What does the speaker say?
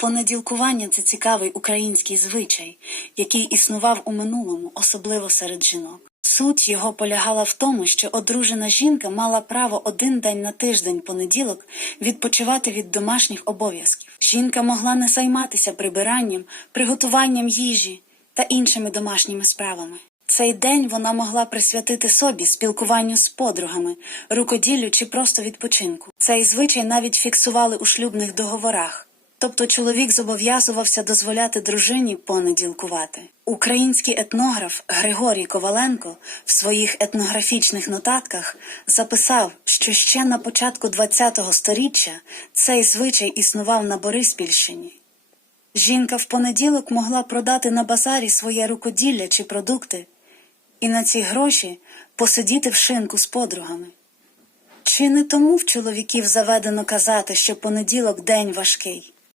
Понеділкування це цікавий український звичай, який існував у минулому, особливо серед жінок. Суть його полягала в тому, що одружена жінка мала право один день на тиждень понеділок відпочивати від домашніх обов'язків. Жінка могла не займатися прибиранням, приготуванням їжі та іншими домашніми справами. Цей день вона могла присвятити собі спілкуванню з подругами, рукоділлю чи просто відпочинку. Цей звичай навіть фіксували у шлюбних договорах. Тобто чоловік зобов'язувався дозволяти дружині понеділкувати. Український етнограф Григорій Коваленко в своїх етнографічних нотатках записав, що ще на початку ХХ століття цей звичай існував на Бориспільщині. Жінка в понеділок могла продати на базарі своє рукоділля чи продукти і на ці гроші посидіти в шинку з подругами. Чи не тому в чоловіків заведено казати, що понеділок день важкий?